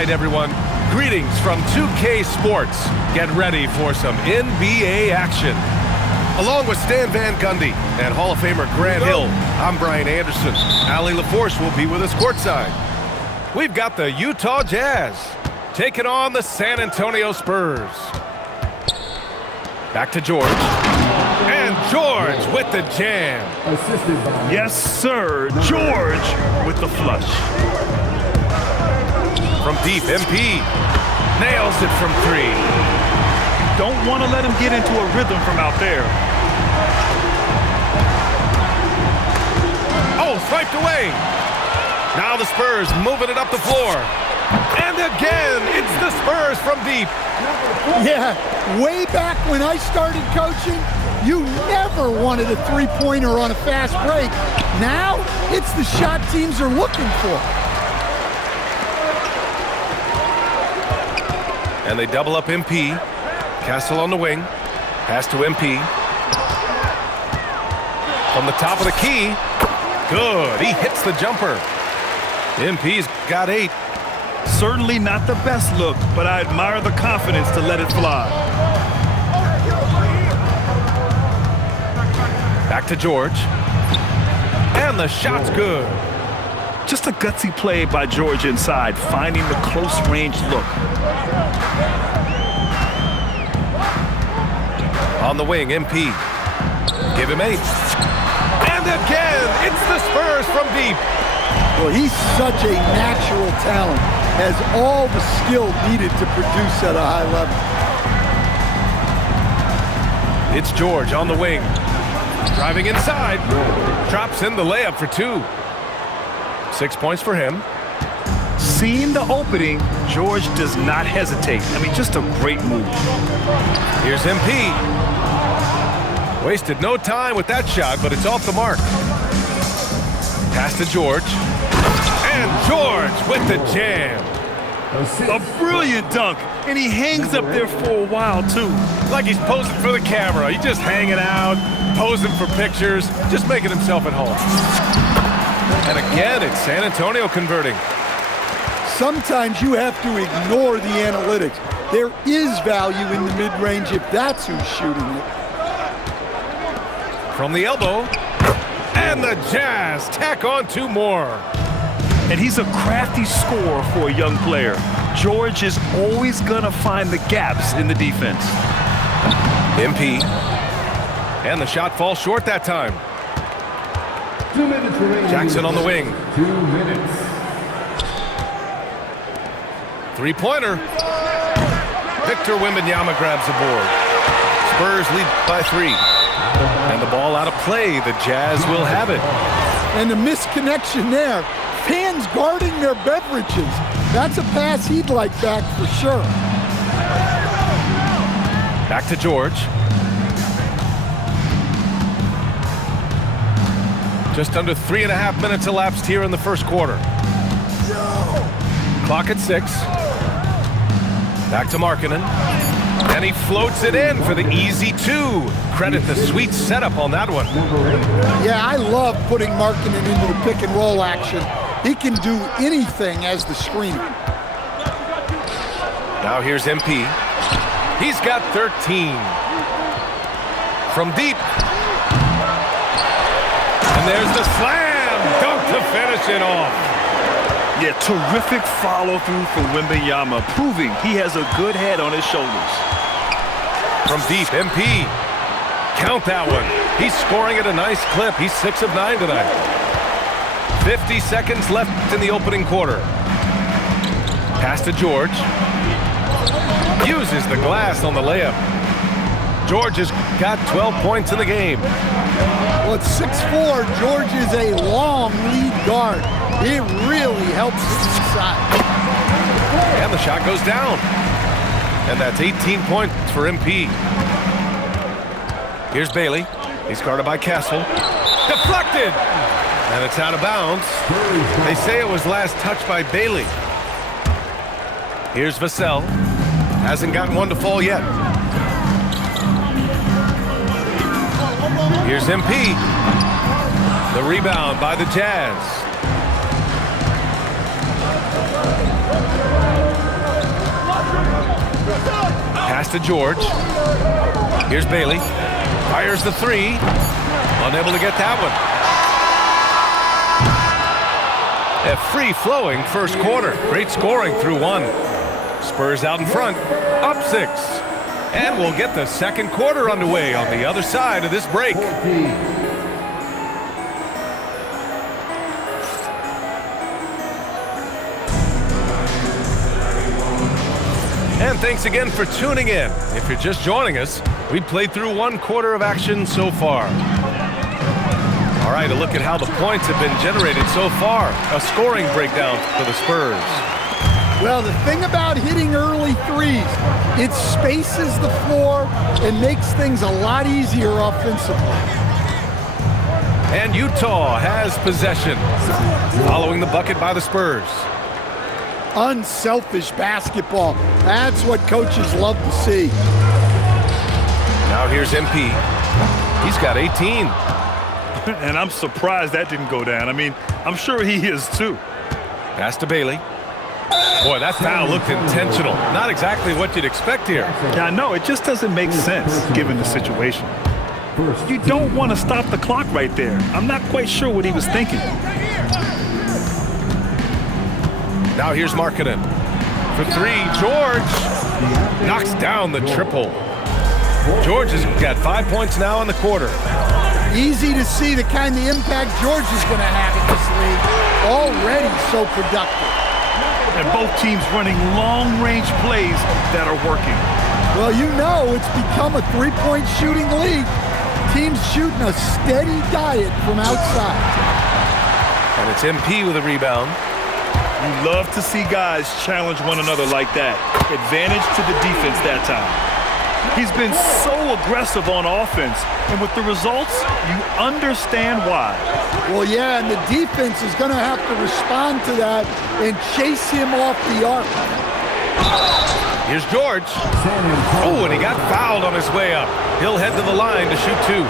right, everyone. Greetings from 2K Sports. Get ready for some NBA action. Along with Stan Van Gundy and Hall of Famer Grant Hill, I'm Brian Anderson. Allie LaForce will be with us courtside. We've got the Utah Jazz taking on the San Antonio Spurs. Back to George. And George with the jam. Yes, sir. George with the flush. From deep, MP nails it from three. Don't want to let him get into a rhythm from out there. Oh, swiped away. Now the Spurs moving it up the floor. And again, it's the Spurs from deep. Yeah, way back when I started coaching, you never wanted a three-pointer on a fast break. Now, it's the shot teams are looking for. And they double up MP. Castle on the wing. Pass to MP. From the top of the key. Good. He hits the jumper. MP's got 8. Certainly not the best look, but I admire the confidence to let it fly. Back to George. And the shot's good. Just a gutsy play by George inside, finding the close-range look. On the wing, MP. Give him 8. And again, it's the Spurs from deep. Well, he's such a natural talent. Has all the skill needed to produce at a high level. It's George on the wing. Driving inside. Drops in the layup for 2. 6 points for him. Seeing the opening, George does not hesitate. I mean, just a great move. Here's MP. Wasted no time with that shot, but it's off the mark. Pass to George. And George with the jam. A brilliant dunk, and he hangs up there for a while, too. Like he's posing for the camera. He's just hanging out, posing for pictures, just making himself at home. And again, it's San Antonio converting. Sometimes you have to ignore the analytics. There is value in the mid-range if that's who's shooting it. From the elbow. And the Jazz tack on 2 more. And he's a crafty scorer for a young player. George is always going to find the gaps in the defense. MP. And the shot falls short that time. 2 minutes remaining. Jackson on the wing. 2 minutes. 3-pointer. Victor Wembanyama grabs the board. Spurs lead by 3. And the ball out of play. The Jazz will have it. And the misconnection there. Fans guarding their beverages. That's a pass he'd like back for sure. Back to George. Just under 3.5 minutes elapsed here in the first quarter. Clock at 6. Back to Markkanen. And he floats it in for the easy 2. Credit the sweet setup on that one. Yeah, I love putting Markkanen into the pick and roll action. He can do anything as the screener. Now here's MP. He's got 13. From deep. And there's the slam dunk to finish it off. Yeah, terrific follow-through for Wembanyama, proving he has a good head on his shoulders. From deep, MP. Count that one. He's scoring at a nice clip. He's 6 of 9 tonight. 50 seconds left in the opening quarter. Pass to George. Uses the glass on the layup. George has got 12 points in the game. Well, at 6'4", George is a long lead guard. It really helps his side. And the shot goes down. And that's 18 points for MP. Here's Bailey. He's guarded by Castle. Deflected! And it's out of bounds. They say it was last touched by Bailey. Here's Vassell. Hasn't gotten one to fall yet. Here's MP. The rebound by the Jazz. Pass to George. Here's Bailey. Fires the three. Unable to get that one. A free-flowing first quarter. Great scoring through one. Spurs out in front. Up 6. And we'll get the second quarter underway on the other side of this break. And thanks again for tuning in. If you're just joining us, we played through one quarter of action so far. All right, a look at how the points have been generated so far. A scoring breakdown for the Spurs. Well, the thing about hitting early threes, it spaces the floor and makes things a lot easier offensively. And Utah has possession, following the bucket by the Spurs. Unselfish basketball. That's what coaches love to see. Now here's MP. He's got 18. And I'm surprised that didn't go down. I mean, I'm sure he is too. Pass to Bailey. Boy, that foul looked intentional. Not exactly what you'd expect here. Yeah, I know. It just doesn't make sense given the situation. You don't want to stop the clock right there. I'm not quite sure what he was thinking. Now here's Markkanen. For three, George knocks down the triple. George has got 5 points now in the quarter. Easy to see the kind of impact George is going to have in this league. Already so productive. And both teams running long-range plays that are working. Well, you know it's become a three-point shooting league. Teams shooting a steady diet from outside. And it's MP with a rebound. You love to see guys challenge one another like that. Advantage to the defense that time. He's been so aggressive on offense, and with the results, you understand why. Well, yeah, and the defense is going to have to respond to that and chase him off the arc. Here's George. Oh, and he got fouled on his way up. He'll head to the line to shoot 2.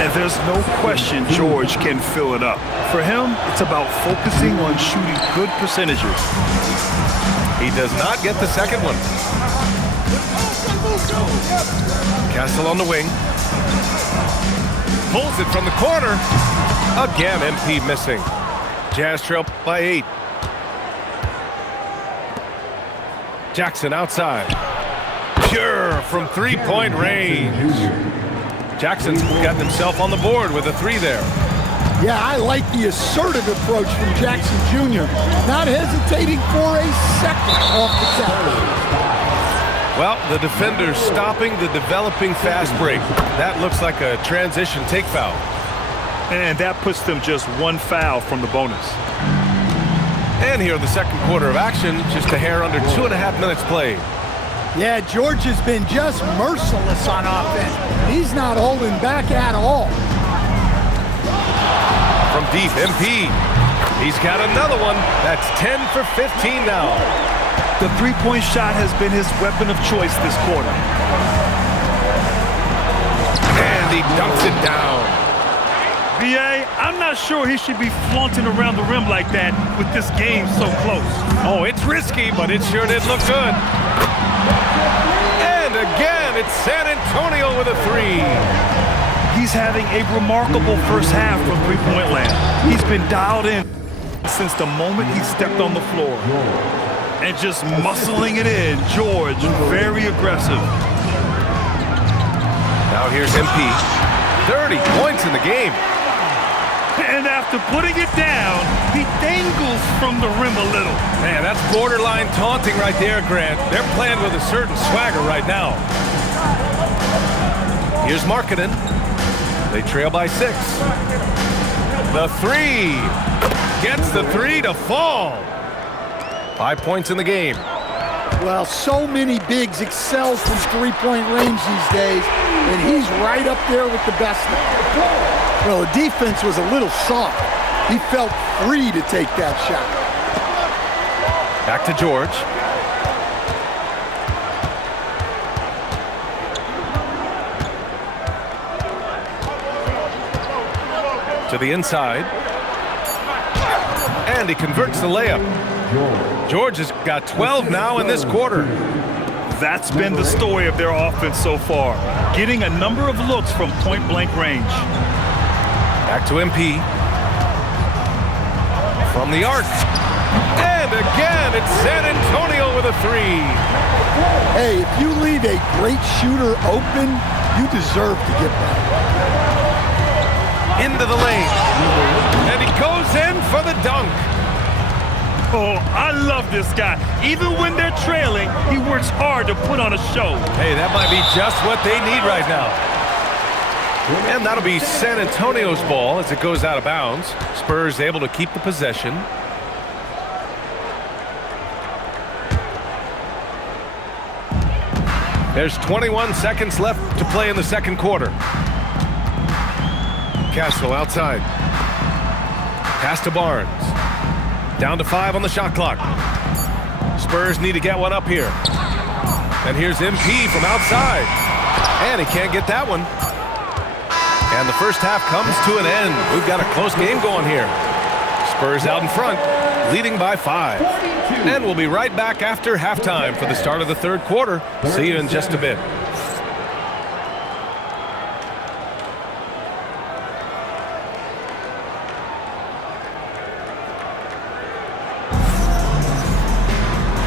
And there's no question George can fill it up. For him, it's about focusing on shooting good percentages. He does not get the second one. Castle on the wing. Pulls it from the corner. Again, MP missing. Jazz trail by 8. Jackson outside. Pure from three-point range. Jackson's got himself on the board with a 3 there. Yeah, I like the assertive approach from Jackson Jr. Not hesitating for a second off the top. Well, the defender's stopping the developing fast break. That looks like a transition take foul. And that puts them just 1 foul from the bonus. And here in the second quarter of action, just a hair under 2.5 minutes played. Yeah, George has been just merciless on offense. He's not holding back at all. From deep, MP. He's got another one. That's 10 for 15 now. The three-point shot has been his weapon of choice this quarter. And he dumps it down. B.A., I'm not sure he should be flaunting around the rim like that with this game so close. Oh, it's risky, but it sure did look good. And again, it's San Antonio with a 3. He's having a remarkable first half from three-point land. He's been dialed in since the moment he stepped on the floor. And just muscling it in, George, very aggressive. Now here's MP. 30 points in the game. And after putting it down, he dangles from the rim a little. Man, that's borderline taunting right there, Grant. They're playing with a certain swagger right now. Here's Markkanen. They trail by 6. The 3. Gets the 3 to fall. 5 points in the game. Well, so many bigs excel from three-point range these days, and he's right up there with the best of them. Well, the defense was a little soft. He felt free to take that shot. Back to George. To the inside. And he converts the layup. George has got 12 now in this quarter. That's been the story of their offense so far, getting a number of looks from point-blank range. Back to MP. From the arc. And again, it's San Antonio with a three. Hey, if you leave a great shooter open, you deserve to get that. Into the lane. And he goes in for the dunk. Oh, I love this guy. Even when they're trailing, he works hard to put on a show. Hey, that might be just what they need right now. And that'll be San Antonio's ball as it goes out of bounds. Spurs able to keep the possession. There's 21 seconds left to play in the second quarter. Castle outside. Pass to Barnes. Down to 5 on the shot clock. Spurs need to get one up here. And here's MP from outside. And he can't get that one. And the first half comes to an end. We've got a close game going here. Spurs out in front, leading by 5. And we'll be right back after halftime for the start of the third quarter. See you in just a bit.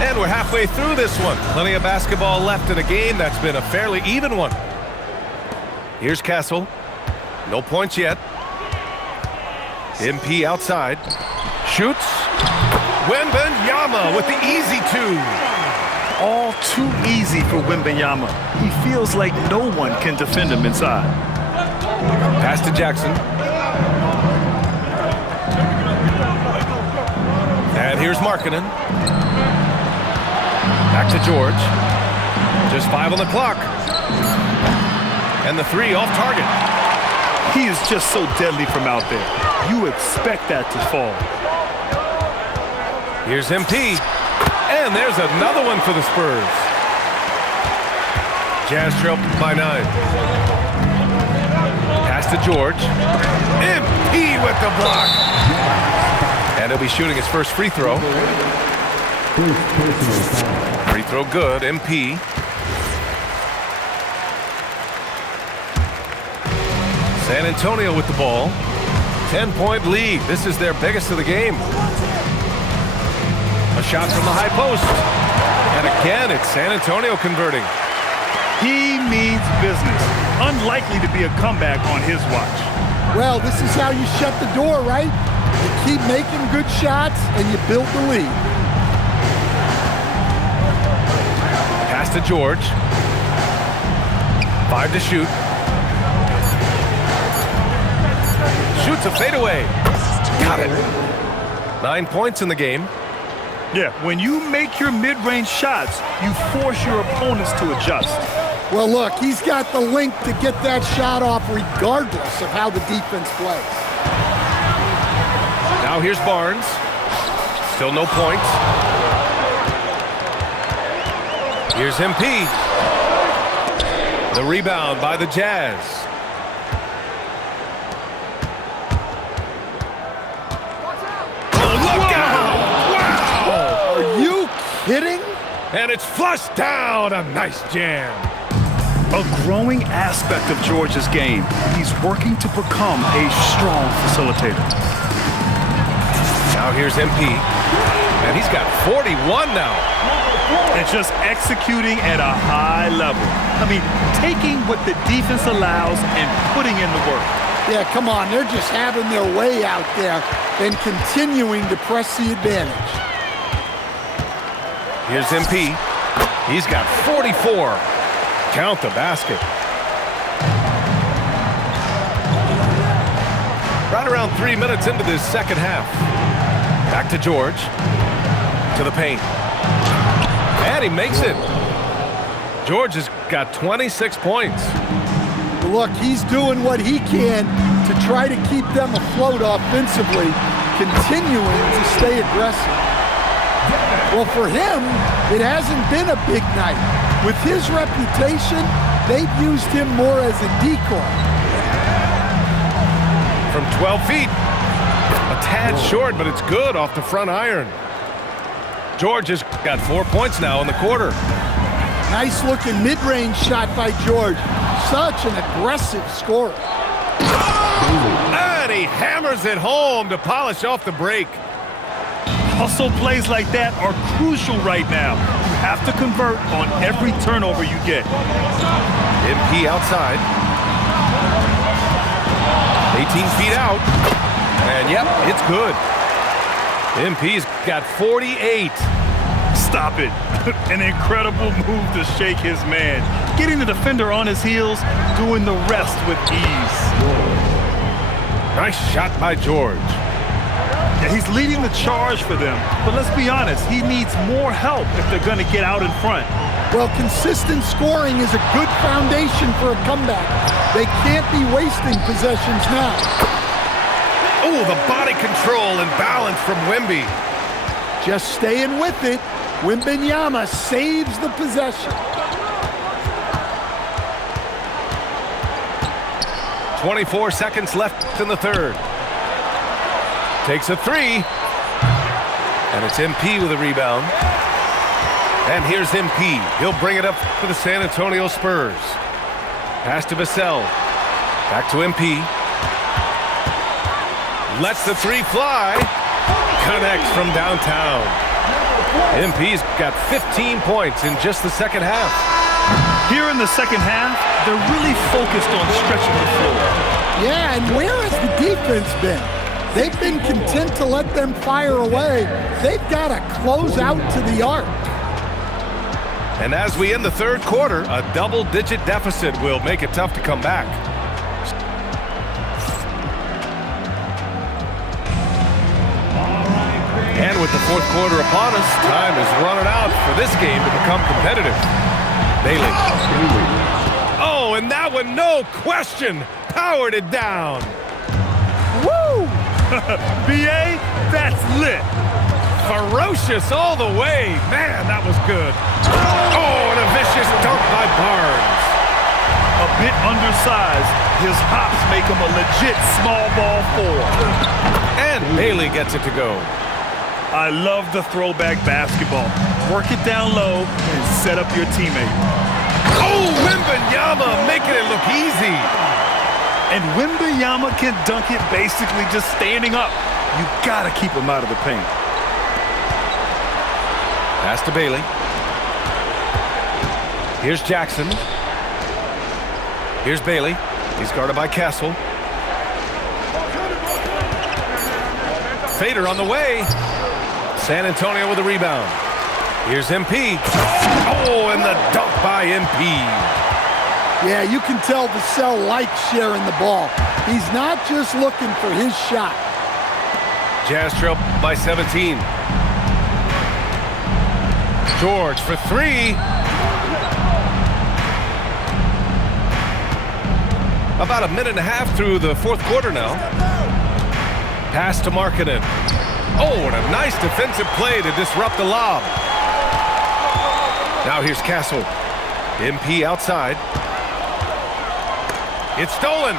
And we're halfway through this one. Plenty of basketball left in a game that's been a fairly even one. Here's Castle. No points yet. MP outside. Shoots. Wembanyama with the easy two. All too easy for Wembanyama. He feels like no one can defend him inside. Pass to Jackson. And here's Markkanen. Back to George. Just 5 on the clock. And the three off target. He is just so deadly from out there. You expect that to fall. Here's MP. And there's another one for the Spurs. Jazz trail by 9. Pass to George. MP with the block. And he'll be shooting his first free throw. Free throw good, MP. San Antonio with the ball. 10-point lead. This is their biggest of the game. A shot from the high post. And again, it's San Antonio converting. He means business. Unlikely to be a comeback on his watch. Well, this is how you shut the door, right? You keep making good shots and you build the lead. Pass to George. 5 to shoot. Shoots a fadeaway. Got it. 9 points in the game. Yeah, when you make your mid-range shots, you force your opponents to adjust. Well, look, he's got the length to get that shot off regardless of how the defense plays. Now here's Barnes. Still no points. Here's MP. The rebound by the Jazz. Hitting? And it's flushed down. A nice jam. A growing aspect of George's game. He's working to become a strong facilitator. Now here's MP. And he's got 41 now. And just executing at a high level. I mean, taking what the defense allows and putting in the work. Yeah, come on. They're just having their way out there and continuing to press the advantage. Here's MP. He's got 44. Count the basket. Right around 3 minutes into this second half. Back to George. To the paint. And he makes it. George has got 26 points. Look, he's doing what he can to try to keep them afloat offensively, continuing to stay aggressive. Well, for him, it hasn't been a big night. With his reputation, they've used him more as a decoy. From 12 feet. A tad short, but it's good off the front iron. George has got 4 points now in the quarter. Nice looking mid-range shot by George. Such an aggressive scorer. And he hammers it home to polish off the break. Hustle plays like that are crucial right now. You have to convert on every turnover you get. MP outside. 18 feet out. And yep, it's good. MP's got 48. Stop it. An incredible move to shake his man. Getting the defender on his heels, doing the rest with ease. Nice shot by George. Yeah, he's leading the charge for them. But let's be honest, he needs more help if they're going to get out in front. Well, consistent scoring is a good foundation for a comeback. They can't be wasting possessions now. Oh, the body control and balance from Wemby. Just staying with it. Wembanyama saves the possession. 24 seconds left in the third. Takes a three. And it's MP with a rebound. And here's MP. He'll bring it up for the San Antonio Spurs. Pass to Vassell. Back to MP. Lets the three fly. Connects from downtown. MP's got 15 points in just the second half. Here in the second half, they're really focused on stretching the floor. Yeah, and where has the defense been? They've been content to let them fire away. They've got to close out to the arc. And as we end the third quarter, a double-digit deficit will make it tough to come back. And with the fourth quarter upon us, time is running out for this game to become competitive. Bailey. Oh, and that one, no question, powered it down. Woo! BA, that's lit. Ferocious all the way. Man, that was good. Oh, and a vicious dunk by Barnes. A bit undersized, his hops make him a legit small ball four. And Bailey gets it to go. I love the throwback basketball. Work it down low and set up your teammate. Oh, Wembanyama making it look easy. And Wembanyama can dunk it basically just standing up. You gotta keep him out of the paint. Pass to Bailey. Here's Jackson. Here's Bailey. He's guarded by Castle. Fader on the way. San Antonio with a rebound. Here's MP. Oh, and the dunk by MP. Yeah, you can tell Vassell likes sharing the ball. He's not just looking for his shot. Jazz trail by 17. George for three. About a minute and a half through the fourth quarter now. Pass to Markkanen. Oh, and a nice defensive play to disrupt the lob. Now here's Castle. MP outside. It's stolen.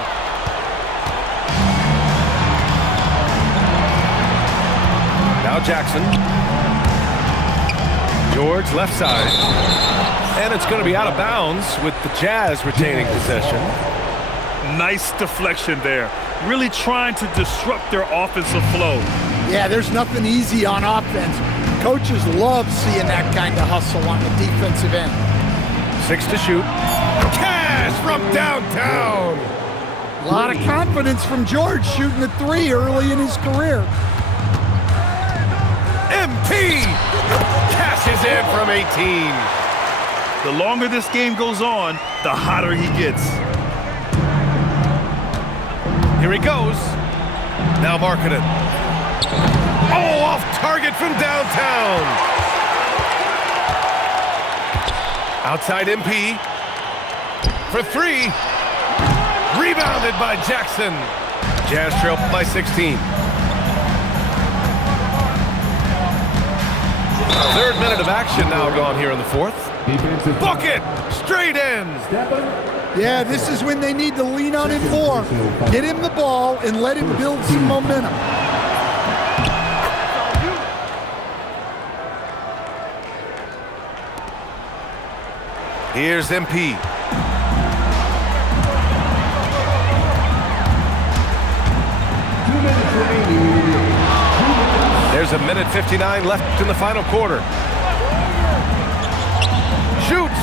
Now Jackson. George left side. And it's going to be out of bounds with the Jazz retaining possession. Nice deflection there. Really trying to disrupt their offensive flow. Yeah, there's nothing easy on offense. Coaches love seeing that kind of hustle on the defensive end. 6 to shoot. Cash from downtown. A lot of confidence from George shooting a three early in his career. MP cashes in from 18. The longer this game goes on, the hotter he gets. Here he goes. Now Markkanen. Oh, off target from downtown. Outside MP. For three. Rebounded by Jackson. Jazz trail by 16. Third minute of action now gone here in the fourth. Bucket! Straight ends. Yeah, this is when they need to lean on him more. Get him the ball and let him build some momentum. Here's MP. There's a minute 59 left in the final quarter. Shoots!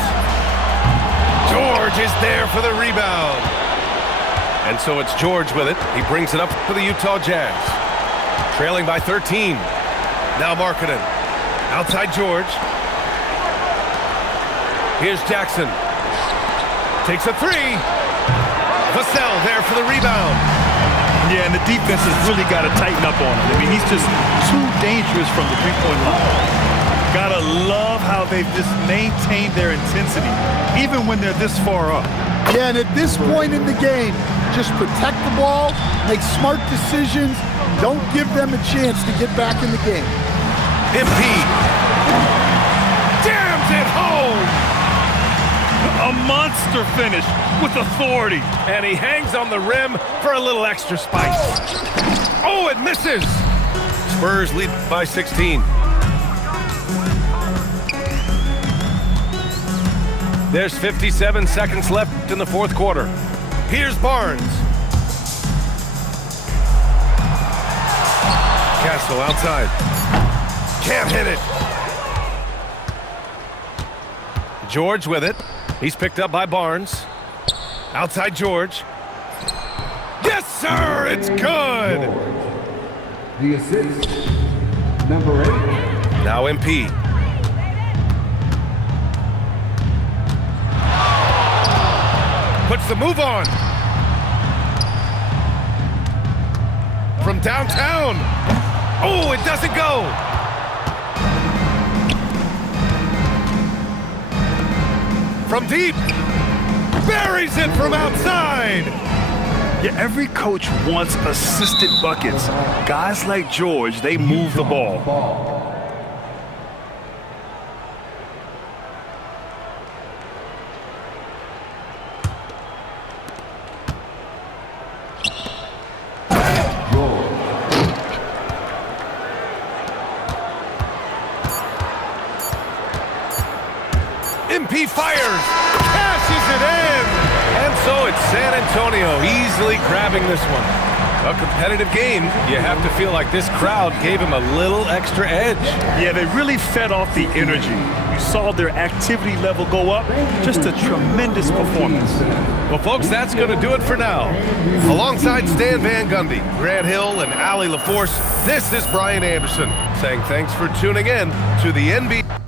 George is there for the rebound. And so it's George with it. He brings it up for the Utah Jazz. Trailing by 13. Now Markkanen. Outside George. Here's Jackson. Takes a three. Vassell there for the rebound. Yeah, and the defense has really got to tighten up on him. I mean, he's just too dangerous from the three-point line. Gotta love how they've just maintained their intensity, even when they're this far up. Yeah, and at this point in the game, just protect the ball, make smart decisions, don't give them a chance to get back in the game. MP jams it home. A monster finish with authority. And he hangs on the rim for a little extra spice. Oh, it misses. Spurs lead by 16. There's 57 seconds left in the fourth quarter. Here's Barnes. Castle outside. Can't hit it. George with it. He's picked up by Barnes. Outside George. Yes, sir! It's good! The assist, number 8. Now MP. Puts the move on. From downtown. Oh, it doesn't go. From deep. Buries it from outside. Yeah, every coach wants assisted buckets. Guys like George, they move the ball. MP fires, cashes it in, and so it's San Antonio easily grabbing this one. A competitive game, you have to feel like this crowd gave him a little extra edge. Yeah, they really fed off the energy. You saw their activity level go up. Just a tremendous performance. Well, folks, that's going to do it for now. Alongside Stan Van Gundy, Grant Hill, and Allie LaForce, this is Brian Anderson saying thanks for tuning in to the NBA.